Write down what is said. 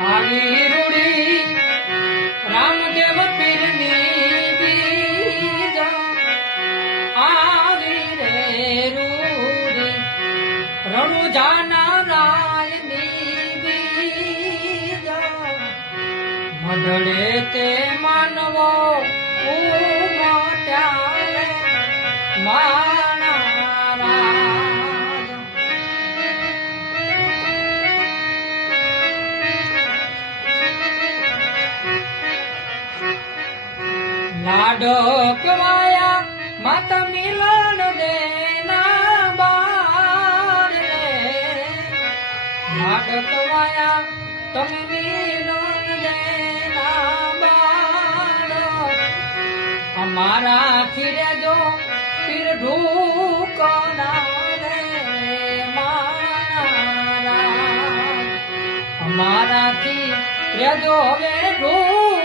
આવી રૂડી રામદેવ પીરની બીજ આવી રે રૂડી રણુજાના રાયની બીજ મઢડે તે માનવો ઉમટ્યા માણા રાજ લાડકવાયા માતા મિલન દેના બાર રે લાડકવાયા તમે મિલન દેના બાર અમારા ખીરે જો પીર ઢૂકના રે મારા અમારાથી રેજો હવે ઢૂક